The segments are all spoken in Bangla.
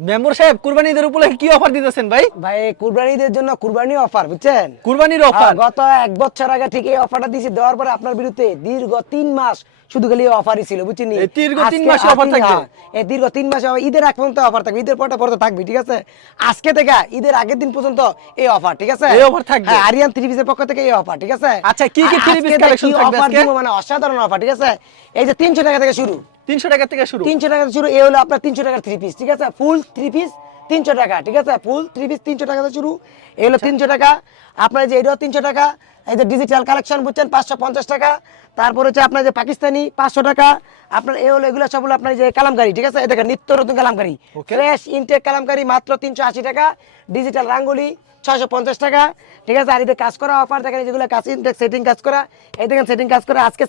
মেম্বার সাহেব কুরবানি ঈদের উপলক্ষে কি অফার দিতেছেন ভাই? ভাই কুরবানি ঈদের জন্য কুরবানি অফার বুঝছেন, কুরবানির অফার গত 1 বছর আগে ঠিক এই অফারটা দিয়েছি, দেওয়ার পরে আপনার বিরুদ্ধে দীর্ঘ 3 মাস শুধু খালি অফারই ছিল বুঝছেন। এই দীর্ঘ 3 মাসে অফার থাকবে? এই দীর্ঘ 3 মাসে ঈদের আগ পর্যন্ত অফার থাকবে, ঈদের পরটা পর্যন্ত থাকবে, ঠিক আছে। আজকে থেকে ঈদের আগের দিন পর্যন্ত এই অফার, ঠিক আছে। এই অফার থাকবে? হ্যাঁ, আরিয়ান থ্রি পিসের পক্ষ থেকে এই অফার, ঠিক আছে। আচ্ছা, কি কি থ্রি পিস কালেকশন থাকবে আজকে? মানে অসাধারণ অফার, ঠিক আছে। এই যে 300 টাকা থেকে শুরু, 300 টাকা থেকে শুরু। 300 টাকা থেকে শুরু। এই হলো আপনার 300 টাকার থ্রি পিস, ঠিক আছে। ফুল থ্রি পিস 300 টাকা, ঠিক আছে। ফুল থ্রি পিস 300 টাকা থেকে শুরু। এই হলো 300 টাকা। আপনার যে এটাও 300 টাকা। এই যে ডিজিটাল কালেকশন বুঝছেন 550 টাকা। তারপর হচ্ছে আপনার যে পাকিস্তানি 500 টাকা। আপনার এই হলো এগুলো সব হলো আপনার যে কালামকারী, ঠিক আছে। এই দেখেন নিত্য নতুন কালামকারী, ফ্রেশ ইনটেক কালামকারী মাত্র 380 টাকা। ডিজিটাল রাঙ্গুলি 650 টাকা, ঠিক আছে। আর এদের কাজ করা অফার দেখেন, যেগুলো কাজ ইনটেক সেটিং কাজ করা, এই দেখেন সেটিং কাজ করা আজকে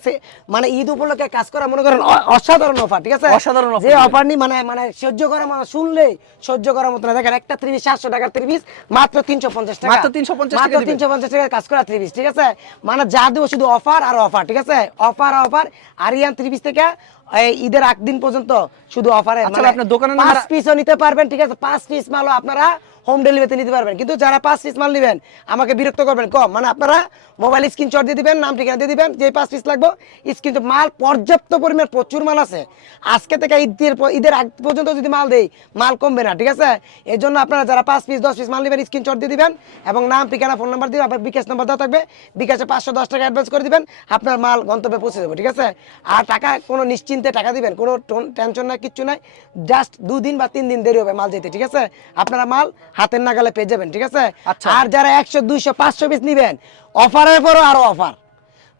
মানে ঈদ উপলক্ষে কাজ করা, মনে করেন অসাধারণ অফার, ঠিক আছে। অসাধারণ অফার। যে অফার নি মানে মানে সহ্য করা, মানে শুনলেই সহ্য করার মতো না। দেখেন একটা 700 টাকার 3 পিস মাত্র 350 টাকা, মাত্র 350 টাকা, মাত্র 350 টাকার কাজ করা 3 পিস, ঠিক আছে। মানে যা দেবো শুধু অফার আর অফার, ঠিক আছে। অফার আর অফার। আরিয়ান 3 পিস থেকে এই ঈদের আগ দিন পর্যন্ত শুধু অফারে, আচ্ছা, মানে আপনার দোকানের 5 পিসও নিতে পারবেন, ঠিক আছে। 5 পিস মালও আপনারা হোম ডেলিভারিতে নিতে পারবেন। কিন্তু যারা 5 পিস মাল নেবেন আমাকে বিরক্ত করবেন কম, মানে আপনারা মোবাইল স্ক্রিনশট দিয়ে দিবেন, নাম ঠিকানা দিয়ে দিবেন, যে 5 পিস লাগবে স্ক্রিনশট। মাল পর্যাপ্ত পরিমাণ প্রচুর মাল আছে। আজকে থেকে ঈদের আগ পর্যন্ত যদি মাল দেই মাল কমবে না, ঠিক আছে। এর জন্য আপনারা যারা 5 পিস 10 পিস মাল নেবেন স্ক্রিনশট দিয়ে দিবেন এবং নাম ঠিকানা ফোন নাম্বার দিবেন। আপনার বিকাশ নাম্বার দেওয়া থাকবে, বিকাশে 510 টাকা অ্যাডভান্স করে দিবেন, আপনার মাল গন্তব্যে পৌঁছে দেবো, ঠিক আছে। আর টাকা কোনো নিশ্চিন্তে টাকা দিবেন, কোনো টেনশন নাই, কিচ্ছু নাই। জাস্ট 2 দিন বা 3 দিন দেরি হবে মাল যেতে, ঠিক আছে। আপনারা মাল হাতের নাগালে পেয়ে যাবেন, ঠিক আছে। আচ্ছা। আর যারা 100 200 500 পিস নেবেন অফারের পরও আরো অফার,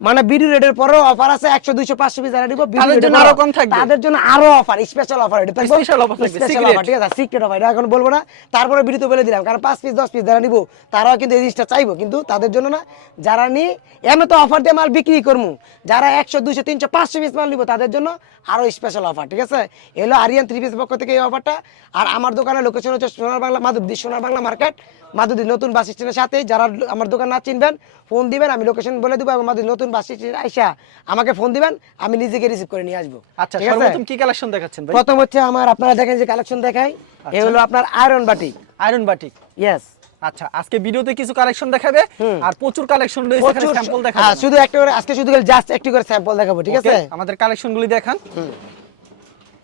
মানে বিডি রেটের পরেও অফার আছে। 100 200 500 পিস যারা নিব তাদের জন্য আরো কম থাকবে, তাদের জন্য আরো অফার, স্পেশাল অফার। এটা থাকবে স্পেশাল অফার থাকবে, স্পেশাল সিক্রেট অফার, ঠিক আছে। সিক্রেট অফার এটা এখন বলবো না, তারপরে বিডিতে বলে দিলাম, কারণ 5 পিস 10 পিস যারা নিব তারাও কিন্তু এই জিনিসটা চাইবো, কিন্তু তাদের জন্য না। যারা নি এমনি তো অফার দিয়ে মাল বিক্রি করবো, যারা 100 200 300 500 পিস মাল নিব তাদের জন্য আরো স্পেশাল অফার, ঠিক আছে। এলো আরিয়ান 3 পিস পক্ষ থেকে এই অফারটা। আর আমার দোকানের লোকেশন হচ্ছে সোনার বাংলা মাধবদী, সোনার বাংলা মার্কেট, মাধবদী নতুন বাস স্ট্যান্ডের সাথে। যারা আমার দোকান না চিনবেন ফোন দিবেন, আমি লোকেশন বলে দেবো, এবং মাধবদী নতুন বাস স্ট্যান্ডে আইসা আমাকে ফোন দিবেন, আমি নিজেকে রিসিভ করে নিয়ে আসবো। আচ্ছা, সর্বপ্রথম কি কালেকশন দেখাচ্ছেন ভাই? প্রথম হচ্ছে আমার, আপনারা দেখেন যে কালেকশন দেখাই, এই হলো আপনার iron batik. Iron batik, yes. আচ্ছা, আজকে ভিডিওতে কিছু কালেকশন দেখাবে আর প্রচুর কালেকশন রয়েছে, এখানে স্যাম্পল দেখাবো। হ্যাঁ, শুধু একটা করে আজকে শুধু জাস্ট একটু করে স্যাম্পল দেখাবো, ঠিক আছে। আমাদের কালেকশনগুলি দেখান।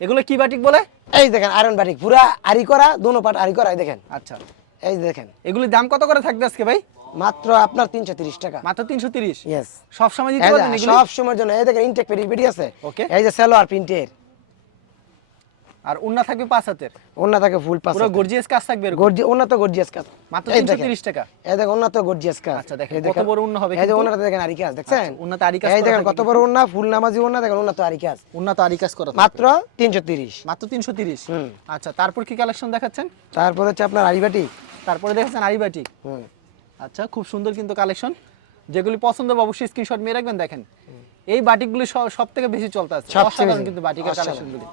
এগুলো কি বাটিক বলে? এই দেখেন আয়রন বাটিক, পুরা আরি করা, দোনো পাট আরি করা, এই দেখেন। আচ্ছা, এই দেখেন, এগুলির দাম কত করে থাকবে আজকে ভাই? মাত্র আপনার 330 টাকা। মাত্র 330? ইয়েস। সব সময় দিতে পারবেন এগুলো? সব সময়ের জন্য। এই দেখেন ইনটেক পেডি আছে, ওকে। এই যে সালোয়ার প্রিন্টের, আর ওন্না থাকবে 5 হাতের, ওন্না থাকে ফুল পাঁচ, পুরো গর্জিয়াস কাজ থাকবে এরকম। ওন্না তো গর্জিয়াস কাজ, মাত্র এই দেখেন। 330 টাকা। এই দেখেন ওন্না তো গর্জিয়াস কাজ। আচ্ছা, দেখেন কত বড় ওন্না হবে এই যে কিন্তু। ওন্নাতে দেখেন আরি কাজ, দেখছেন? ওন্নাতে আরি কাজ এই করা দেখেন থাকে কত বড় ওন্না, ফুল নামাজি ওন্না, দেখেন ওন্না তো আরি কাজ। ওন্না তো আরি কাজ করা থাকে। মাত্র 330। মাত্র 330। আচ্ছা, তারপর কি কালেকশন দেখাচ্ছেন? তারপর হচ্ছে আপনার আরি বাটিক। তারপরে দেখাচ্ছেন আরি বাটিক। আচ্ছা, খুব সুন্দর কিন্তু কালেকশন। যেগুলি পছন্দ হবে অবশ্যই স্ক্রিনশট নিয়ে রাখবেন। দেখেন এই বাটিকগুলি সবথেকে বেশি চলতে আছে, অসাধারণ কিন্তু বাটিকের কালেকশনগুলি।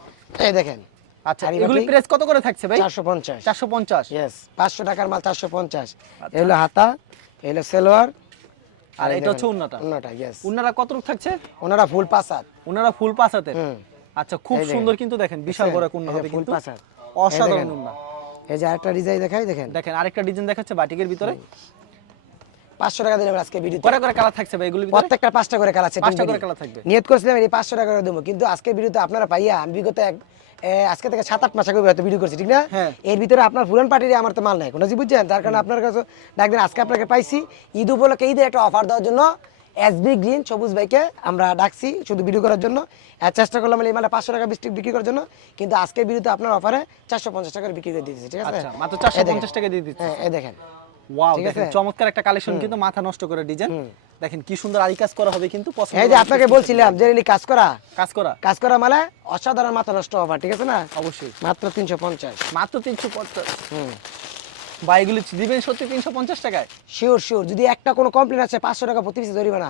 এই দেখেন। আচ্ছা, এগুলি প্রাইস কত করে থাকছে ভাই? 450। 450? ইয়েস, 500 টাকার মাল 450। এই হলো হাতা, এই হলো সালোয়ার, আর এটা হচ্ছে উন্নাটা। উন্নাটা, ইয়েস। উন্নারা কতটুকু থাকছে? ওনারা ফুল পাঁচ হাত। উন্নারা ফুল 5 হাতের। আচ্ছা, খুব সুন্দর কিন্তু দেখেন, বিশাল বড় এক উন্না হবে ফুল কিন্তু, পাঁচ হাত, অসাধারণ উন্না। এই যে আরেকটা ডিজাইন দেখাই, দেখেন। দেখেন আরেকটা ডিজাইন দেখাচ্ছে বাটিকের ভিতরে। 500 টাকা দিলাম আজকে ভিডিওতে। কয়টা করে কালার থাকছে ভাই এগুলির ভিতরে? প্রত্যেকটা 5টা করে কালার আছে। 5টা করে কালার থাকবে। নিয়ত করছিলাম এই 500 টাকা করে দেবো, কিন্তু আজকে ভিডিওতে আপনারা পাইয়া আমি বিগত আজকে থেকে 7-8 মাস আগে হয়তো ভিডিও করছি, ঠিক না? এর ভিতরে আপনার পুরান পার্টির আমার তো মাল নাই কোনো, বুঝছেন? তার কারণে আপনার কাছে ডাকবেন, আজকে আপনাকে পাইছি ঈদ উপলক্ষে, ঈদের একটা অফার দেওয়ার জন্য এসবি গ্রিন সবুজ ভাইকে আমরা ডাকছি শুধু ভিডিও করার জন্য। চেষ্টা করলাম এই মালে 500 টাকা বিক্রি করার জন্য, কিন্তু আজকের ভিডিওতে আপনার অফারে 450 টাকা বিক্রি করে দিয়েছি, ঠিক আছে। আচ্ছা, মাত্র 450 টাকা দিয়ে দিচ্ছি। হ্যাঁ, এই দেখেন। ওয়াও, দেখেন চমৎকার একটা কালেকশন কিন্তু, মাথা নষ্ট করে ডিজাইন। দেখেন কি সুন্দর আরি কাজ করা হবে কিন্তু, পছন্দ। এই যে আপনাকে বলছিলাম যে কাজ করা মানে অসাধারণ মাথা নষ্ট অফার, ঠিক আছে না? অবশ্যই। মাত্র 350। মাত্র 350। ভাই এগুলি দিবেন সত্যি 350 টাকায়? Sure sure. যদি একটা কোনো কমপ্লেন আছে 500 টাকা প্রতি পিসে জরিমানা।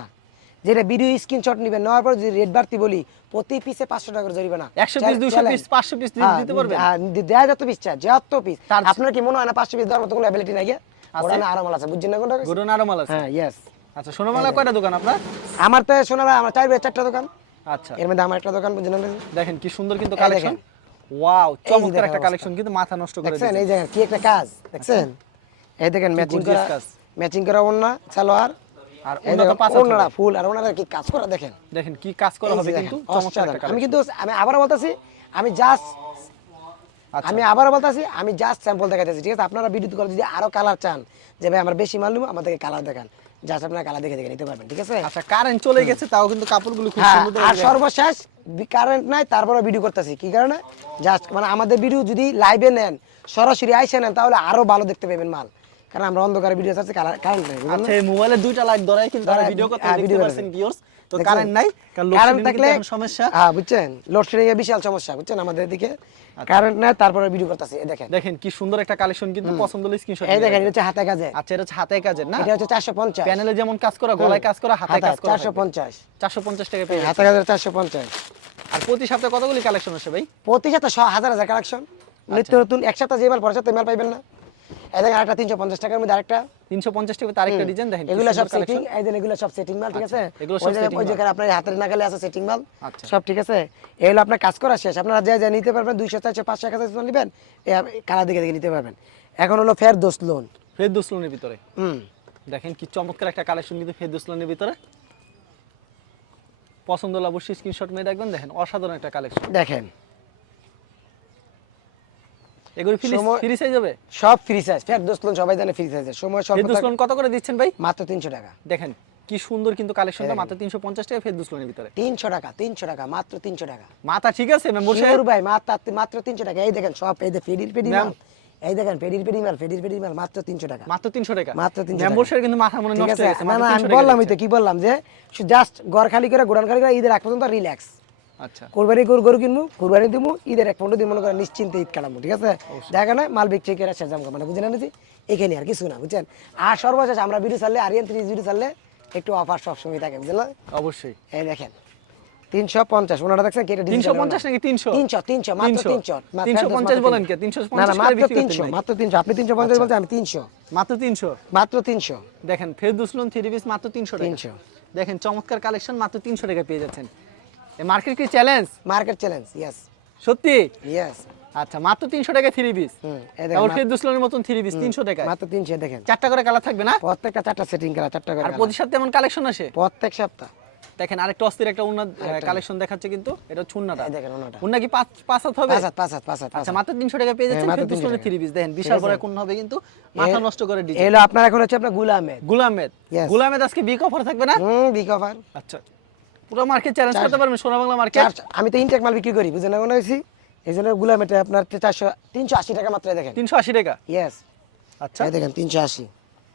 যেটা ভিডিও স্ক্রিনশট নেবেন, নেওয়ার পর যদি রেড বাড়তি বলি প্রতি পিসে 500 টাকা করে জরিমানা। 100 পিস 200 পিস 500 পিস দিতে পারবেন? দেয়া যত পিস চাই, যত পিস। আপনার কি মনে হয় না 500 পিস দেওয়ার মতো কোনো অ্যাবিলিটি নাই? ওরা না আরামাল আছে, বুঝছেন না কোনটা? গোডাউন আরামাল আছে। হ্যাঁ, ইয়েস। আচ্ছা, সোনামালা কয়টা দোকান আপনার? আমার তো সোনারা আমার 4টা দোকান। আচ্ছা, এর মধ্যে আমার একটা দোকান, বুঝছেন না? দেখেন কি সুন্দর কিন্তু কালেকশন, ওয়াও চমৎকার দেখেন একটা অবস্থা। কালেকশন কিন্তু মাথা নষ্ট করে দেখছেন দিয়েছে। এই দেখেন কি একটা কাজ দেখছেন, এই দেখেন ম্যাচিং gorgeous করা, কাজ। ম্যাচিং করা ওড়না সালোয়ার, আর এই ওনাটা দেখেন পাঁচ ওড়নাটা ফুল, আর ওড়নাটা কি কাজ করা দেখেন। দেখেন কি কাজ করা এই যে হবে দেখেন, কিন্তু চমৎকার অসাধারণ। একটা আমি কালেকশন। কিন্তু আমি আবারও বলতেছি, আমি জাস্ট আমি জাস্ট স্যাম্পল দেখাইতেছি, ঠিক আছে? আপনারা ভিডিও করে যদি আরো কালার চান যে ভাই আমার বেশি মাল নিবো, আমাদেরকে কালার দেখান, জাস্ট আপনারা কালার দেখে দেখে নিতে পারবেন, ঠিক আছে? আচ্ছা কারেন্ট চলে গেছে তাও কিন্তু কাপড়গুলো খুব হ্যাঁ, সুন্দর আর করে সর্বশেষ কারেন্ট নাই তারপরে ভিডিও করতেছি, কি কারণে? জাস্ট মানে আমাদের ভিডিও যদি লাইভে নেন, সরাসরি আইসে নেন, তাহলে আরো ভালো দেখতে পাবেন মাল, কারণ আমরা অন্ধকারে ভিডিও চাচ্ছি, কারেন্ট নাই, বুঝলেন না? আচ্ছা এই মোবাইলে দুইটা লাইট ধরাই কিন্তু আমরা ভিডিও করতে হ্যাঁ, দেখতে ভিডিও পাচ্ছেন করতে। ভিউয়ার্স। তো দেখছেন? কারেন্ট নাই, কারণ কারেন্ট লোডশেডিং থাকলে এখন সমস্যা। হ্যাঁ, বুঝছেন, লোডশেডিং এর বিশাল সমস্যা, বুঝছেন আমাদের এদিকে কারেন্ট নাই তারপরে ভিডিও করতেছি, এই দেখেন, দেখেন কি সুন্দর একটা কালেকশন কিন্তু পছন্দ হলে স্ক্রিনশট এই দেখেন, এটা হচ্ছে হাতে কাজে, আচ্ছা এটা হচ্ছে হাতে কাজের না, এটা হচ্ছে 450, প্যানেলে যেমন কাজ করা, গলায় কাজ করা, হাতে কাজ করা 450, 450 টাকা পেয়ে হাতে কাজের 450। আর প্রতি সপ্তাহে কতগুলি কালেকশন আসে ভাই? প্রতি সপ্তাহে হাজার হাজার কালেকশন, নিত্য নতুন, এক সপ্তাহ যে মাল পরের সপ্তাহে মাল পাইবেন না। এই দেখেন আরেকটা 350 টাকার মধ্যে আরেকটা, 350 টাকা তার একটা ডিজাইন দেখেন কি এগুলো সব সুন্দর সেটিং, collection। এই দেন এগুলো সব সেটিং মাল, ঠিক আছে? এগুলো সব setting ওই মাল। যেখানে আপনার হাতের নাগালে আছে সেটিং মাল, আচ্ছা। সব ঠিক আছে? এই হলো আপনার কাজ করা শেষ, আপনারা যা যা নিতে পারবেন 200 400 500 1000 নেবেন, এই কালার দেখে দেখে নিতে পারবেন। এখন হলো ফেরদৌস লোন, ফেরদৌস লোনের ভিতরে হুম, দেখেন কি চমৎকার একটা কালেকশন কিন্তু ফেরদৌস লোনের ভিতরে। পছন্দ হলে অবশ্যই স্ক্রিনশট মেরে রাখবেন। দেখেন অসাধারণ একটা কালেকশন। দেখেন এগুলো ফ্রি সাইজ হবে? সব ফ্রি সাইজ, ফেরদৌস লোন সবাই জানে ফ্রি সাইজের, সময় স্বল্প ফেরদৌস লোন কত করে দিচ্ছেন ভাই? মাত্র 300 টাকা। দেখেন কি সুন্দর কিন্তু কালেকশনটা, মাত্র 350 টাকা ফেরদৌস লোনের ভিতরে। 300 টাকা, 300 টাকা, মাত্র 300 টাকা। মাথা ঠিক আছে মেম্বার সাহেব? শিওর ভাই, মাত্র 300 টাকা। এই দেখেন সব, এই যে ফেডির পেডি ম্যাম। মাল, এই দেখেন ফেডির পেডি মাল মাত্র 300 টাকা। মাত্র 300 টাকা। মাত্র 300 মেম্বার টাকা। সাহেব কিন্তু মাথা মনে ঠিক নষ্ট আছে? হয়ে গেছে। না মাত্র না, 300 আমি টাকা বললামই তো, দিচ্ছেন। কি বললাম যে জাস্ট ঘর খালি করে গোডাউন খালি করে ঈদের আগ পর্যন্ত রিল্যাক্স। আচ্ছা কোরবানি গরু কিনবো, কোরবানি দিবো, ঈদের 1-15 দিন মনে করেন নিশ্চিন্তে ঈদ কাটাবো, ঠিক আছে? দেখা না মাল বিক্রি করে শেষ জামকা, মানে বুঝলেন না? এখানে আর কিছু না, বুঝছেন? আর সর্বশেষ আমরা ভিডিও ছাড়লে, আরিয়ান 30 ভিডিও ছাড়লে একটু অফার সবসময় থাকে, বুঝলেন? অবশ্যই। এই দেখেন 350, ওনারা দেখছেন কি এটা ডিজিটাল 350 নাকি 300? 300 মাত্র 300, 350 বলেন কে? 350 না না, করে মাত্র বিক্রি করতেন 300, ভাই। মাত্র 300। আপনি 350 বলতে আমি 300, মাত্র 300। মাত্র 300। দেখেন ফেরদৌস লোন 3 পিস মাত্র 300 টাকা। 300। দেখেন চমৎকার কালেকশন মাত্র 300 টাকা পেয়ে যাচ্ছেন। এই মার্কেট কি চ্যালেঞ্জ? মার্কেট চ্যালেঞ্জ, ইয়েস সত্যি? ইয়েস। আচ্ছা মাত্র 300 টাকা 3 পিস। এই দেখেন আর ফেরদৌস লোনের মতন 3 পিস 300 টাকা। মাত্র 300, দেখেন চারটা করে কালার থাকবে না? প্রত্যেকটা 4টা সেটিং করা, 4টা করে আর colour। প্রতি সপ্তাহে এমন কালেকশন আসে? প্রত্যেক সপ্তাহ। দেখেন আরেকটা অস্থির একটা উন্নত কালেকশন দেখাচ্ছে কিন্তু এটা ছুন্নাটা। এই দেখেন ওনাটা উন্না কি পাঁচ হাত হবে? পাঁচ হাত। আচ্ছা মাত্র 300 টাকা পেয়ে যাচ্ছেন মাত্র ফেরদৌস 300 লোনের টাকা। 3 পিস। দেখেন বিশাল বড় কোন হবে কিন্তু মাথা নষ্ট করে ডিজাইন। এলো আপনার এখন হচ্ছে আপনার গুলামের, গুলামেদ। Yes. গুলামেদ আজকে বিগ অফার থাকবে না? Big offer. আচ্ছা পুরো মার্কেট চ্যালেঞ্জ করতে পারবেন সোনা বাংলা মার্কেট। আমি তো ইনটেক মাল বিক্রি করি, বুঝেন না মনে হয়েছি, এই জন্য গুলামেটা আপনার 380 টাকা মাত্র, দেখেন 380 টাকা। ইয়েস। আচ্ছা এই দেখেন 380,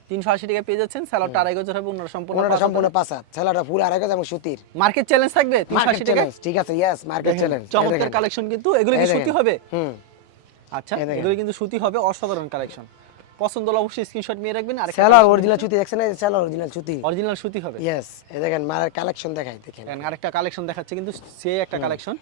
380 টাকা পেয়ে যাচ্ছেন। স্যালাডটা আড়াই গজ হবে, ওনার সম্পূর্ণ ওনাটা পাঁচ হাত সম্পূর্ণ হবে। 5 হাত, ছেলাটা ফুল আর একদম সুতির। মার্কেট চ্যালেঞ্জ থাকবে 380 মার্কেট টাকা। চ্যালেঞ্জ, ঠিক আছে, ইয়েস মার্কেট চ্যালেঞ্জ। চমৎকার কালেকশন কিন্তু এগুলো কি সুতি হবে? আচ্ছা এই দেখেন। এগুলো কিন্তু সুতি হবে, অসাধারণ কালেকশন। পছন্দ হলে অবশ্যই স্ক্রিনশট নিয়ে রাখবেন। আর সেলার অরিজিনাল সুতি দেখছেন, এই সেলার অরিজিনাল সুতি, অরিজিনাল সুতি হবে। ইয়েস। এই দেখেন মালের কালেকশন দেখাই, দেখেন দেখেন আরেকটা কালেকশন দেখাচ্ছে কিন্তু সেই একটা কালেকশন।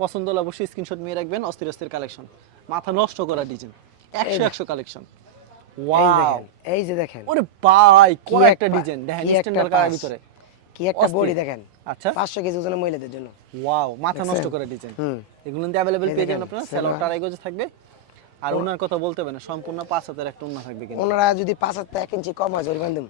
পছন্দ হলে অবশ্যই স্ক্রিনশট নিয়ে রাখবেন। অস্থির অস্থির কালেকশন, মাথা নষ্ট করা ডিজাইন, 100 কালেকশন। এই ওয়াও দেখেন, এই যে দেখেন ওরে ভাই কি কোন একটা এক ডিজাইন দেখেন কি একটা স্ট্যান্ডার্ড কালার পাশ। ভিতরে। কি একটা অস্থির। বডি দেখেন, আচ্ছা 500 কেজি ওজনের মহিলাদের জন্য। ওয়াও মাথা নষ্ট দেখছেন? করা ডিজাইন। হুম। এগুলো কিন্তু अवेलेबल এই পেয়ে যাবেন দেখেন, আপনারা। সেলোয়ার। সেলোটা আড়াই গজ থাকবে। আর ওনার কথা বলতে হবে না, সম্পূর্ণ 5 হাতের একটা ওন্না থাকবে কিন্তু। ওনারা যদি 5 হাত 1 ইঞ্চি কম হয় জরিমানা দেব,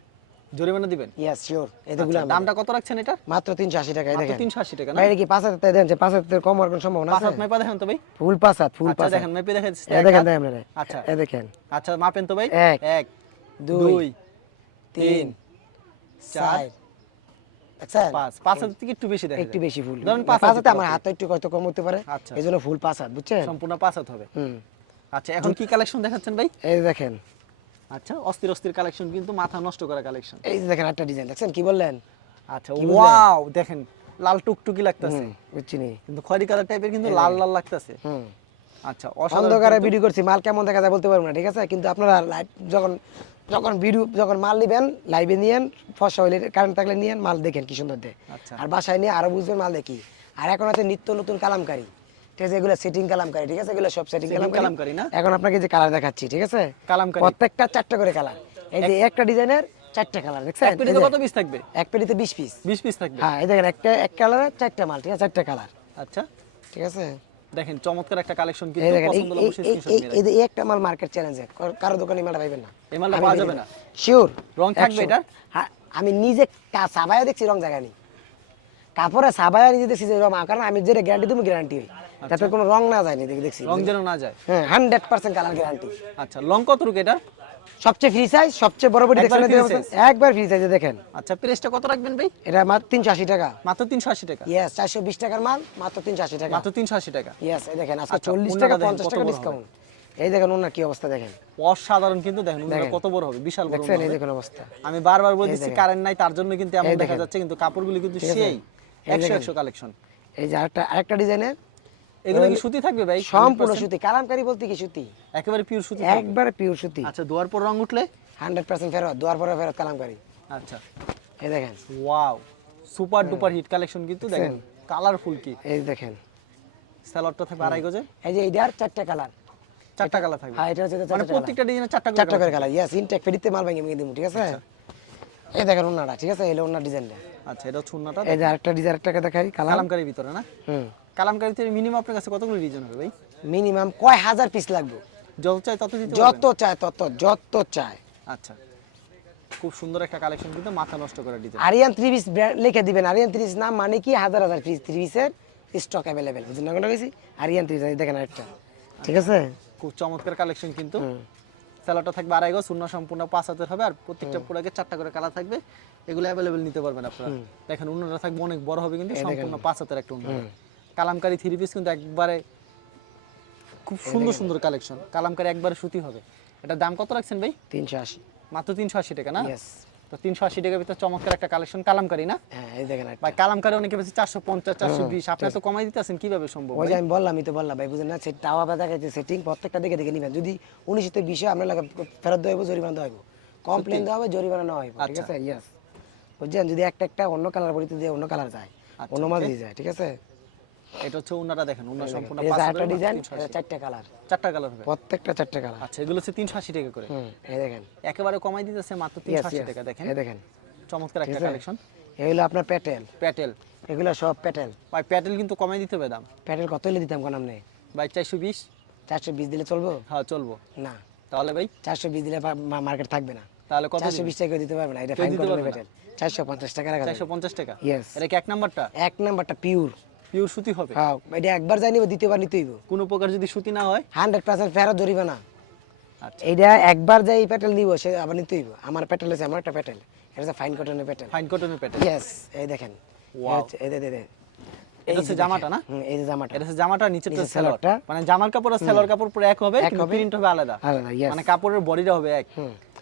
জরিমানা দিবেন? Yes sure. এই আচ্ছা, দেখুন দামটা কত রাখছেন এটা? মাত্র 380 টাকা, এই মাত্র দেখেন 380 টাকা না? বাইরে কি 5 হাত দেন, যে 5 হাতের কম হওয়ার কোনো সম্ভাবনা 5 আছে? হাত মেপা দেখেন তো ভাই। ফুল 5 হাত, ফুল আচ্ছা 5 হাত। দেখেন মেপে দেখেন। এই দেখেন দেখেন আপনারা, আচ্ছা এই দেখেন আচ্ছা মাপেন তো ভাই। এক, 1 2 দুই, 3 4 দেখছেন 5 হাত থেকে একটু বেশি দেখেন। একটু বেশি ফুল। ধরেন 5 5 হাতে আমার হাতটা একটু হয়তো কম হতে পারে, আচ্ছা। এইজন্য ফুল 5 হাত, বুঝছেন? সম্পূর্ণ 5 হাত হবে। হুম। আচ্ছা এখন কি কালেকশন দেখাচ্ছেন ভাই? এই দেখেন, আচ্ছা অস্থির অস্থির কালেকশন কিন্তু মাথা নষ্ট করা কালেকশন। এই যে দেখেন একটা ডিজাইন দেখছেন, কি বললেন? আচ্ছা কি বুঝলেন? ওয়াও দেখেন লাল টুকটুকি লাগতেছে বুঝছিনি? কিন্তু খয়েরি কালার টাইপের কিন্তু লাল লাল লাগতেছে। হুম। আচ্ছা অসাধারণ অন্ধকারে কিন্তু- ভিডিও করছি, মাল কেমন দেখা যায় বলতে পারবো না, ঠিক আছে? কিন্তু আপনারা লাইভ যখন মাল নিবেন, লাইভে নিয়েন, ফসা হইলে কারেন্ট থাকলে নিয়েন, মাল দেখেন কি সুন্দর দেয়। আচ্ছা। আর বাসায় নিয়ে আরো বুঝবেন মাল দেখি। আর এখন আছে নিত্য নতুন কালামকারী, ঠিক আছে? এগুলো সেটিং কালামকারী, ঠিক আছে? এগুলো সব সেটিং কালামকারী কালামকারী না? এখন আপনাকে যে কালার দেখাচ্ছি, ঠিক আছে? কালামকারী। প্রত্যেকটা 4টা করে কালার। এই যে একটা ডিজাইনের 4টা কালার, দেখছেন? এক পেটিতে কত পিস থাকবে? এক পেটিতে 20 পিস। 20 পিস থাকবে। হ্যাঁ, এই দেখেন এক কালারে 4টা মাল, ঠিক আছে? 4টা কালার, আচ্ছা ঠিক আছে? দেখেন চমৎকার একটা কালেকশন এই কিন্তু দেখেন পছন্দ হলে অবশ্যই স্ক্রিনশট নিয়ে রাখবেন। এই একটা মাল মার্কেট চ্যালেঞ্জে কারো দোকানে মালটা পাইবেন না, এই মালটা পাওয়া যাবে না? শিওর। রং থাকবে এটার? আমি নিজে সাবায়া দেখছি রং জায়গা নেই, কাপড়ে সাবায়া নিজে দেখছি যে রং, কারণ আমি যেটা গ্যারান্টি তুমি গ্যারান্টি হই, তাতে কোনো রং না যায়নি দেখছি, রং যেন না যায়। হ্যাঁ 100% কালার গ্যারান্টি। আচ্ছা লং কত রুক এটা? সবচেয়ে ফ্রি সাইজ, সবচেয়ে বড় বড় একবার দেখছেন, free size? একবার ফ্রি সাইজে দেখেন। আচ্ছা প্রাইসটা কত রাখবেন ভাই? এটা মাত্র 380 টাকা। মাত্র 380 টাকা। ইয়েস, 420 টাকার মাল মাত্র 380 টাকা। মাত্র 380 টাকা। ইয়েস, এই দেখেন আজকে আচ্ছা, 40 ওনাটা টাকা দেখেন 50 কত টাকা বড় ডিসকাউন্ট। এই দেখেন ওনার কি অবস্থা দেখেন, অসাধারণ কিন্তু দেখেন ওনাটা দেখেন। কত বড় হবে, বিশাল বড় দেখছেন এই হবে। দেখেন অবস্থা। আমি বারবার বলতেছি দেখেন। কারেন্ট নাই তার জন্য কিন্তু এমন এই দেখা দেখেন। যাচ্ছে, কিন্তু কাপড়গুলো কিন্তু ঠিক আছে? সেই এই 100 দেখেন। 100 কালেকশন। এই যে আরেকটা ডিজাইনের, এগুলো কি সুতি থাকবে ভাই? সম্পূর্ণ 100%? সুতি, কালামকারী বলতে কি সুতি, একেবারে পিওর সুতি থাকবে। একবারে পিওর সুতি। আচ্ছা ধোয়ার পর রং উঠলে? 100% ফেরত, দুয়ার পরে ফেরত কালামকারী। আচ্ছা এই দেখেন, wow super duper hit collection কিন্তু দেখেন, কালারফুল কি এই দেখেন, স্যালাডটা থাকবে আড়াই গজে, এই যে এইটার 4টা কালার। 4টা কালার থাকবে। হ্যাঁ, এটা হচ্ছে মানে 4টা প্রত্যেকটা ডিজাইনে 4টা 4টা করে কালার। ইয়েস, ইনটেক ফেরিতে মাল ভাঙিয়ে দিমু, ঠিক আছে? এই দেখেন ওনাটা, ঠিক আছে? এই ওনার ডিজাইনটা। আচ্ছা এটা ছুন্নাটা এই যে আরেকটা ডিজাইন, আরেকটাকে দেখাই কালার। কালামকারীর ভিতরে না? হুম, কালামকারীতে মিনিমাম আপনার কাছে কতগুলো ডিজাইন হবে ভাই? মিনিমাম কয় হাজার পিস লাগবে? যত চাই তত দিতে যত পারবেন? চায় তত, যত চায়। আচ্ছা খুব সুন্দর একটা কালেকশন কিন্তু মাথা নষ্ট করা ডিজাইন। আরিয়ান 3 পিস লিখে দিবেন। আরিয়ান 3 পিস নাম মানে কি হাজার হাজার পিস 3 পিসের স্টক अवेलेबल, বুঝছেন না? কোনটা কইছি আরিয়ান 3 পিস, দেখেন আরেকটা, ঠিক আছে? খুব চমৎকার কালেকশন কিন্তু। স্যালাডটা থাকবে আড়াই গজ, শূন্য সম্পূর্ণ 5 হাতের হবে, আর প্রত্যেকটা প্রোডাক্টে 4টা করে কালার থাকবে। এগুলো অ্যাভেলেবেল নিতে পারবেন আপনারা। দেখেন উন্নটা থাকবে অনেক বড় হবে কিন্তু, সম্পূর্ণ 5 হাতের একটা উন্ন। কালামকারী 3 পিস কিন্তু একবারে খুব সুন্দর সুন্দর কালেকশন। কালামকারী একবারে সুতি হবে। এটার দাম কত রাখছেন ভাই? 380। মাত্র 380 টাকা না? ইয়েস, তো 380 টাকার ভিতরে চমৎকার একটা কালেকশন কালামকারী না হ্যাঁ এই দেখেন একটা। ভাই? কালামকারী অনেকে বেশি 450 420, আপনি তো কমাই দিতেছেন কিভাবে সম্ভব ওই ভাই? যে আমি বললামই তো, বললাম ভাই, বুঝেন না? সেট টাওয়া পাতা খাইছে সেটিং, প্রত্যেকটা দেখে দেখে নিবেন। যদি 19 তে 20 আমরা লাগে ফেরত দেব, জরিমানা দেওয়া হবে, কমপ্লেইন দেওয়া হবে, জরিমানা নেওয়া হবে, ঠিক আছে? ইয়েস, বুঝছেন? যদি একটা অন্য কালার পরিতে দিয়ে অন্য কালার যায়, অন্য মাল দিয়ে যায়, ঠিক আছে? এটা হচ্ছে উন্নাটা দেখেন, উন্না সম্পূর্ণ এই যে 5 আরেকটা হাতের, ডিজাইন, 380 4টা কালার, 4টা কালার হবে। প্রত্যেকটা 4টা কালার। আচ্ছা এগুলো হচ্ছে 380 টাকা করে। এই দেখেন, একেবারে কমাই দিতেছে মাত্র ইয়েস 380 ইয়েস, টাকা। দেখেন এই দেখেন, চমৎকার একটা কালেকশন। এই হলো আপনার প্যাটেল, প্যাটেল এগুলো সব প্যাটেল। ভাই, প্যাটেল কিন্তু কমাই দিতে হবে দাম প্যাটেল কত হলে দিতাম কোন আমনে? ভাই। 420? 420 দিলে চলবো? হ্যাঁ চলবো। না, তাহলে ভাই 420 দিলে মার্কেট থাকবে না। তাহলে কত? 420 টাকা দিতে পারবে না, এটা কেউ ফাইন দিতে করে পারবে না। প্যাটেল 450 টাকা রাখা যাবে। 450 টাকা? ইয়েস, এটা কি এক নাম্বারটা? এক নাম্বারটা পিওর পিওর সুতি হবে? হ্যাঁ, এটা একবার যাই নিব, দ্বিতীয়বার নিতে হইব, কোনো প্রকার যদি সুতি না হয়? 100% ফেরত জরিমানা। আচ্ছা এইটা একবার যাই প্যাটেল নিব, সে আবার নিতে হইব। আমার প্যাটেল আছে, আমার একটা প্যাটেল, এটা হচ্ছে ফাইন কটনের প্যাটেল। ফাইন কটনের প্যাটেল। ইয়েস, এই দেখেন, Wow. এই দে এটা হচ্ছে জামাটা না? এই যে জামাটা, এটা হচ্ছে জামাটা, নিচেরটা নিচের সালোয়ার। সালোয়ারটা। মানে জামার কাপড় আর সালোয়ার কাপড় পুরো এক হবে, কিন্তু হবে। প্রিন্ট হবে আলাদা। আলাদা, yes। মানে কাপড়ের বডিটা হবে এক।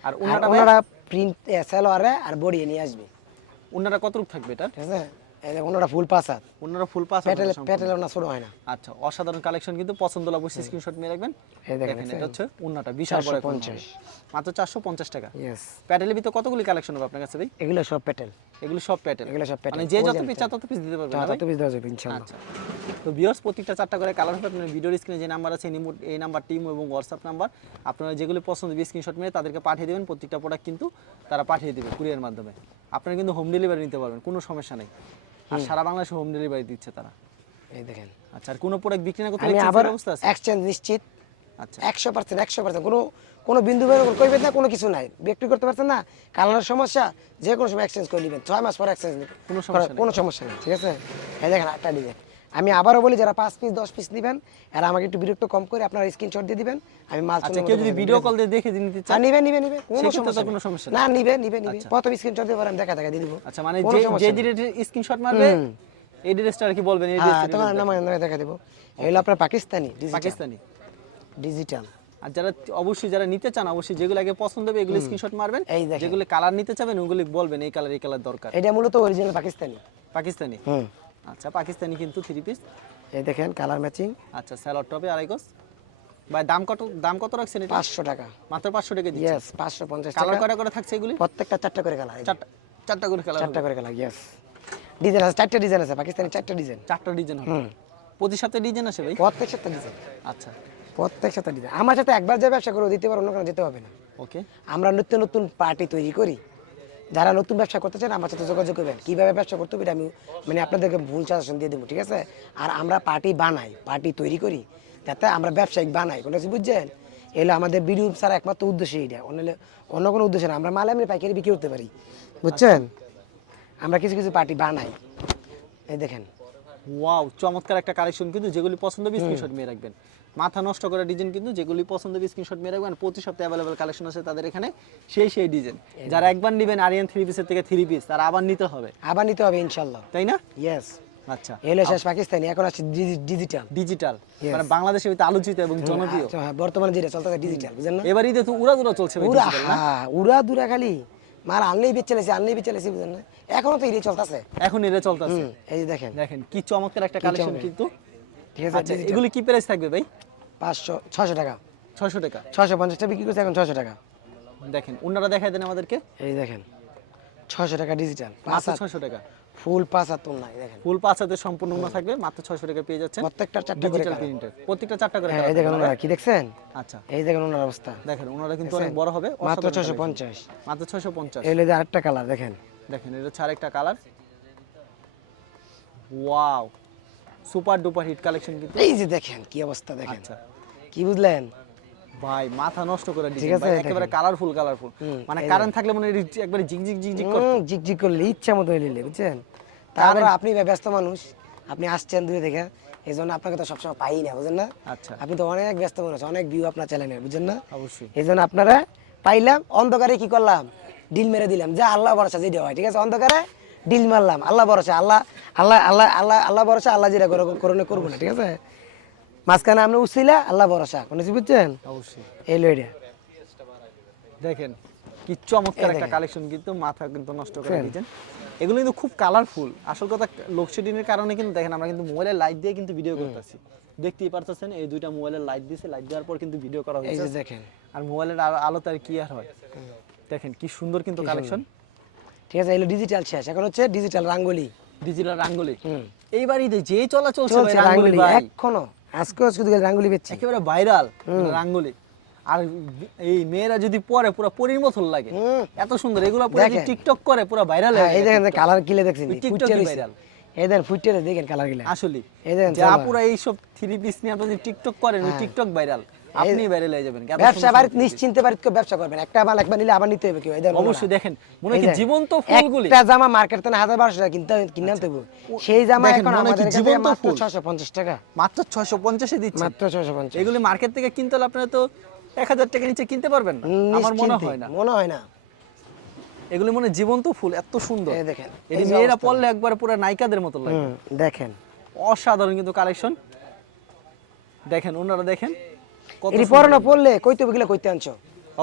আর আর উন্নাটা ভাই? ওনারা প্রিন্ট সালোয়ারে আর বডি নিয়ে আসবে, উন্নাটা কত রূপ থাকবে এটা? ঠিক আছে? এই যে ওনারা ফুল পাঁচ হাত, উন্নাটা ফুল পাস প্যাটেল প্যাটেল ওনা ছোট হয় না। আচ্ছা অসাধারণ কালেকশন কিন্তু, পছন্দ হলে অবশ্যই স্ক্রিনশট নিয়ে রাখবেন। এই দেখেন, দেখেন এটা হচ্ছে উন্নাটা, বিশাল বড় একটা উন্না। 450 মাত্র 450 টাকা। ইয়েস, প্যাটেলের ভিতরে কতগুলি কালেকশন হবে আপনার কাছে ভাই? এগুলো সব প্যাটেল, এগুলো সব প্যাটেল? এগুলো সব প্যাটেল, মানে যে যত পিস চায় তত পিস দিতে পারবেন না ভাই? তত পিস দেওয়া যাবে ইনশাআল্লাহ। আচ্ছা তো ভিউয়ার্স, প্রত্যেকটা 4টা করে কালার হবে। আপনার ভিডিওর স্ক্রিনে যে নাম্বার আছে এই নাম্বার টিম এবং হোয়াটসঅ্যাপ নাম্বার, আপনারা যেগুলো পছন্দ হবে স্ক্রিনশট মেরে তাদেরকে পাঠিয়ে দেবেন। প্রত্যেকটা প্রোডাক্ট কিন্তু তারা পাঠিয়ে দেবে কুরিয়ার মাধ্যমে। আপনারা কিন্তু হোম ডেলিভারি নিতে পারবেন, কোনো সমস্যা নেই। আর সারা বাংলাদেশে হোম ডেলিভারি দিচ্ছে তারা। এই দেখেন, আচ্ছা আর কোনো প্রোডাক্ট বিক্রি না করতে আমি আবার অবস্থা আছে? এক্সচেঞ্জ নিশ্চিত, আচ্ছা 100% কোনো বিন্দু বের কইবেন না, কোনো কিছু নাই। বিক্রি করতে পারছেন না, কালারের সমস্যা, যে কোনো সময় এক্সচেঞ্জ করে নেবেন, 6 মাস পর এক্সচেঞ্জ নেবেন, কোনো সমস্যা নেই। কোনো সমস্যা নেই, ঠিক আছে? এই দেখেন একটা ডিজাইন, আমি আবারও বলি, যারা 5 পিস 10 পিস নেবেন এরা আমাকে একটু বিরক্ত কম করে আপনারা স্ক্রিনশট দিয়ে দিবেন, আমি মাল আচ্ছা কেউ যদি ভিডিও কল দিয়ে দেখে নিতে চায়? নিবে কোনো সেক্ষেত্রে তো সমস্যা কোনো নেই। সমস্যা না, নিবে আচ্ছা। প্রথম স্ক্রিনশট দিয়ে আমি দেখা দিয়ে দিব। আচ্ছা মানে কোনো যে সমস্যা যে নেই। ডিরেক্ট স্ক্রিনশট মারবে এই ডিরেক্টটা আর কি বলবেন, এই হ্যাঁ, ডিরেক্টটা তখন নাম দেখা দিব। এগুলো আপনার পাকিস্তানি পাকিস্তানি। ডিজিটাল। আর যারা অবশ্যই যারা নিতে চান, অবশ্যই যেগুলো আগে পছন্দ হবে এগুলো স্ক্রিনশট মারবেন। এই দেখেন। যেগুলো কালার নিতে চাবেন ওগুলো বলবেন এই কালার দরকার। এটা মূলত অরিজিনাল পাকিস্তানি। পাকিস্তানি? আচ্ছা পাকিস্তানি কিন্তু 3 পিস। এই দেখেন কালার ম্যাচিং। আচ্ছা স্যালোয়ার টপে আড়াই গজ। ভাই দাম কত রাখছেন এটা? 500 টাকা। মাত্র 500 টাকা দিচ্ছেন? ইয়েস, 550 টাকা। কালার কয়টা করে থাকছে এগুলি? প্রত্যেকটা 4টা করে কালার। চারটা করে কালার। 4টা করে কালার, ইয়েস। ডিজাইন আছে, 4টা ডিজাইন আছে, পাকিস্তানি 4টা ডিজাইন। 4টা ডিজাইন হবে? প্রতি সপ্তাহে ডিজাইন আসে ভাই? প্রত্যেক সাথে ডিজাইন। আচ্ছা প্রত্যেক সাথে ডিজাইন। আমার সাথে একবার যে ব্যবসা করে দিতে পারো, অন্য কোনো যেতে হবে না। ওকে। আমরা নতুন নতুন পার্টি তৈরি করি, যারা নতুন ব্যবসা করতে চান আমার সাথে যোগাযোগ করবেন। কিভাবে ব্যবসা করতে হবে এটা আমি মানে আপনাদেরকে ভুল সাজেশন দিয়ে দেবো, ঠিক আছে? আর আমরা পার্টি বানাই, পার্টি তৈরি করি, যাতে আমরা ব্যবসায়িক বানাই, কোনো কিছু বুঝছেন? এগুলো আমাদের ভিডিও ছাড়া একমাত্র উদ্দেশ্য এটা, অন্য কোনো উদ্দেশ্য না। আমরা মাল এমনি পাইকারি বিক্রি করতে পারি, বুঝছেন? আমরা কিছু কিছু পার্টি বানাই, এই দেখেন। ওয়াও, চমৎকার একটা কালেকশন কিন্তু, যেগুলি পছন্দ হবে স্ক্রিনশট নিয়ে রাখবেন। মাথা নষ্ট করা ডিজাইন কিন্তু, যেগুলি পছন্দ হবে স্ক্রিনশট নিয়ে রাখবেন। প্রতি সপ্তাহে অ্যাভেলেবল কালেকশন আছে তাদের এখানে, সেই ডিজাইন। যারা একবার নেবেন আরিয়ান 3 পিসের থেকে 3 পিস, তারা আবার নিতে হবে, ইনশাল্লাহ, তাই না? ইয়েস। আচ্ছা, এলো শেষ পাকিস্তানি, এখন আছে ডিজিটাল। ডিজিটাল মানে বাংলাদেশে হইতে আলোচিত এবং জনপ্রিয়। আচ্ছা, হ্যাঁ, বর্তমানে যেটা চলতেছে ডিজিটাল, বুঝেন না? এবার ঈদে তো উড়াদুরা চলছে ভাই পুরা, digital, না? হ্যাঁ, উড়া দুরা খালি মাল আনলেই বেচে বুঝেন না? এখনো তো এটাই চলতেছে। এখন এটা চলতেছে। এই যে দেখেন, দেখেন কি চমৎকার একটা কালেকশন চমৎকার। কিন্তু, ঠিক আছে? আচ্ছা এগুলি কি প্রাইস থাকবে ভাই? 600 টাকা, 600 টাকা। 650 টাকা বিক্রি করছে, এখন 600 টাকা। দেখেন ওনারা দেখাই দেন আমাদেরকে, এই দেখেন 600 টাকা ডিজিটাল, মাত্র 600 টাকা। ফুল 5 হাত নাই, দেখেন ফুল 5 হাতে সম্পূর্ণ উন্নত থাকবে, মাত্র 600 টাকা পেয়ে যাচ্ছেন। প্রত্যেকটা 4টা করে ডিজিটাল colour। প্রিন্টের, প্রত্যেকটা 4টা করে হ্যাঁ, colour এই দেখেন থাকবে। ওনারা কি দেখছেন? আচ্ছা এই দেখেন ওনার অবস্থা, দেখেন ওনারা কিন্তু অনেক বড় হবে, মাত্র অসাধারণ 650। collection। মাত্র 650। এই হলো যে আরেকটা কালার, দেখেন দেখেন এটা হচ্ছে আরেকটা colour. Wow, super duper hit collection কিন্তু। এই যে দেখেন কি অবস্থা, দেখেন আচ্ছা কি বুঝলেন? ভাই, মাথা নষ্ট করে ঠিক ডিজাইন আছে, ভাই, দেখেন। একেবারে কালারফুল মানে এই কারেন্ট থাকলে মনে হয় একবারে জিগজিগ করতে। জিগজিগ করলে ইচ্ছা মতো নিলে, বুঝছেন? তারপর আপনি ব্যস্ত মানুষ, আপনি আসছেন দূরে থেকে, এই জন্য আপনাকে তো সবসময় পাই না, বুঝেন না? আচ্ছা, আপনি তো অনেক ব্যস্ত মানুষ, অনেক ভিউ আপনার চ্যানেলের, বুঝছেন না? অবশ্যই। এই জন্য আপনারা পাইলাম, অন্ধকারে কি করলাম, ডিল মেরে দিলাম, যা আল্লাহ ভরসা যেটা হয়, ঠিক আছে? অন্ধকারে ডিল মারলাম, আল্লাহ ভরসা, আল্লাহ ভরসা, আল্লাহ যেটা করণে করবো না, ঠিক আছে? মাঝখানে আপনি উঠছিলা, আল্লাহ ভরসা, কোনো কিছু বুঝছেন? অবশ্যই। এই লো এটা দেখেন কি চমৎকার একটা কালেকশন কিন্তু, মাথা কিন্তু নষ্ট করে ডিজাইন। এগুলো কিন্তু খুব কালারফুল। আসল কথা, লোডশেডিং এর কারণে কিন্তু দেখেন আমরা কিন্তু মোবাইলের লাইট দিয়ে কিন্তু ভিডিও করতেছি, দেখতেই পারতেছেন। এই দুইটা মোবাইলের লাইট দিয়েছে, লাইট দেওয়ার পর কিন্তু ভিডিও করা এই হয়েছে। যে দেখেন, আর মোবাইলের আলোতে আর কি আর হয়। দেখেন কি সুন্দর কিন্তু কালেকশন। ঠিক আছে? এলো ডিজিটাল শেষ, এখন হচ্ছে ডিজিটাল রাঙ্গোলি। ডিজিটাল রাঙ্গোলি এইবার ঈদে যে চলছে ভাই চলছে রাঙ্গোলি রাঙ্গোলি, ভাই, এখনো আজকেও শুধু রাঙ্গোলি বেচছি। একেবারে ভাইরাল রাঙ্গোলি। আর এই মেয়েরা যদি পরে পুরো পরীর মতন লাগে, এত সুন্দর। এগুলো পুরো দেখেন। টিকটক করে পুরো ভাইরাল হ্যাঁ, হয়ে এই দেখেন কালার কিলে দেখছেন, ওই টিকটকে ফুটে রয়েছে। ভাইরাল। এই দেখেন ফুটে রয়েছে, দেখেন কালার গিলা আসলে এই দেখেন যা চলো। পুরো এই সব 3 পিস নিয়ে আপনি যদি টিকটক করেন, ওই টিকটক ভাইরাল, আপনি ভাইরাল হয়ে যাবেন। এত ব্যবসা সুন্দর বাড়ি সুন্দর নিশ্চিন্তে বাড়িতে কেউ ব্যবসা করবেন, একটা মাল একবার নিলে আবার নিতে হবে কেউ। এই দেখেন অবশ্যই। দেখেন মনে এই কি দেখেন, জীবন্ত ফুলগুলি। একটা জামা মার্কেট থেকে 1000-1200 টাকা কিনে আনতে হবে, সেই জামা দেখেন, এখন মনে কি আমাদের কাছে জীবন্ত মাত্র ফুল। 650 টাকা, মাত্র 650 এ দিচ্ছে। মাত্র 650। এগুলি মার্কেট থেকে কিনতে হলে আপনারা তো 1000 টাকা নিচে কিনতে পারবেন না, আমার মনে হয় না। মনে হয় না। এগুলি মনে হয় জীবন্ত ফুল, এত সুন্দর। এই দেখেন, এটি এই যে মেয়েরা অবস্থা। পরলে একবার পুরো নায়িকাদের মতো লাগে। দেখেন অসাধারণ কিন্তু কালেকশন। দেখেন ওনারা দেখেন কত এটি সুন্দর। পড়ানো পড়লে কইতে হবে গেলে কইতে আনছো,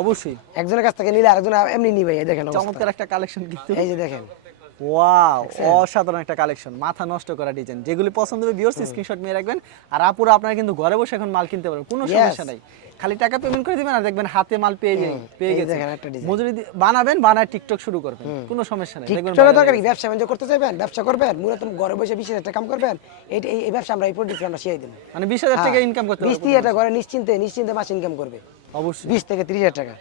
অবশ্যই একজনের কাছ থেকে নিলে আরেকজন এমনি নিবে। এই দেখেন অবস্থা। চমৎকার একটা কালেকশন কিন্তু। এই যে দেখেন, ওয়াও, অসাধারণ একটা কালেকশন, মাথা নষ্ট করা ডিজাইন। যেগুলি পছন্দ হবে ভিউয়ার্স স্ক্রিনশট নিয়ে রাখবেন। আর আপুরা আপনারা কিন্তু ঘরে বসে এখন মাল কিনতে পারবেন, কোনো সমস্যা নাই। খালি টাকা পেমেন্ট করে দিবেন আর দেখবেন হাতে মাল পেয়ে এই গেছে। দেখেন একটা ডিজাইন। মজুরি বানাবেন, বানায় টিকটক শুরু করবেন, কোনো সমস্যা নাই। দেখবেন টিকটকের viral দরকার হয়ে কি? ব্যবসা বাণিজ্য করতে চাইবেন, ব্যবসা করবেন, মূলত ঘরে বসে 20,000 টাকা কাম করবেন। এই ব্যবসা আমরা এই প্রোডাক্ট আমরা শিখাই দেব। গেছে। মানে 20,000 টাকা ইনকাম করতে 20-30 টাকা ঘরে নিশ্চিন্তে মাস ইনকাম করবে, অবশ্যই। 20 থেকে 30,000 টাকা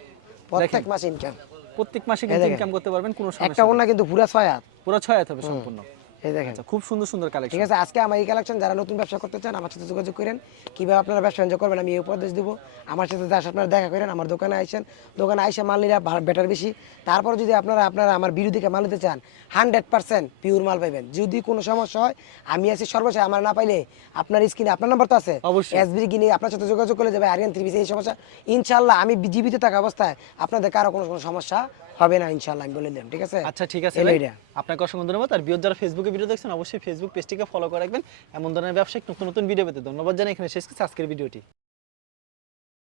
প্রত্যেক মাসে ইনকাম। প্রত্যেক মাসে কিন্তু দেখেন। ইনকাম করতে পারবেন, কোনো একটা সমস্যা নেই। ওনা কিন্তু পুরো 6 হাত, পুরো 6 হাত হবে সম্পূর্ণ। এই দেখেন। আচ্ছা, খুব সুন্দর সুন্দর কালেকশন। ঠিক আছে, আজকে আমার এই কালেকশন যারা নতুন ব্যবসা করতে চান আমার সাথে যোগাযোগ করেন, কিভাবে আপনারা ব্যবসা বাণিজ্য করবেন আমি এই উপদেশ দিব। আমার সাথে আপনারা দেখা করেন, আমার দোকানে আইসেন, দোকানে আইসা মাল নিলে বেটার বেশি। তারপর যদি আপনারা আমার ভিডিও দেখে মাল নিতে চান 100% পিওর মাল পাইবেন। যদি কোনো সমস্যা হয় আমি আছি সর্বশেষ, আমার না পাইলে আপনার স্ক্রিনে আপনার নাম্বার তো আছে, অবশ্যই। এসবি কিনে আপনার সাথে যোগাযোগ করলে যাবে আরিয়ান 3 পিস। এই সমস্যা ইনশাআল্লাহ আমি জীবিত থাকা অবস্থায় আপনাদের কারো কোনো সমস্যা হবে না ইনশাআল্লাহ, আমি বলে দিলাম। ঠিক আছে, আচ্ছা ঠিক আছে এলো ভাই, এটা। আপনাকে অসংখ্য ধন্যবাদ। আর যারা ফেসবুকে ভিডিও দেখছেন অবশ্যই ফেসবুক পেজটিকে ফলো করে রাখবেন। এমন ধরনের ব্যবসায়িক নতুন নতুন ভিডিও পেতে ধন্যবাদ জানাই। এখানে শেষ করছি আজকের ভিডিওটি।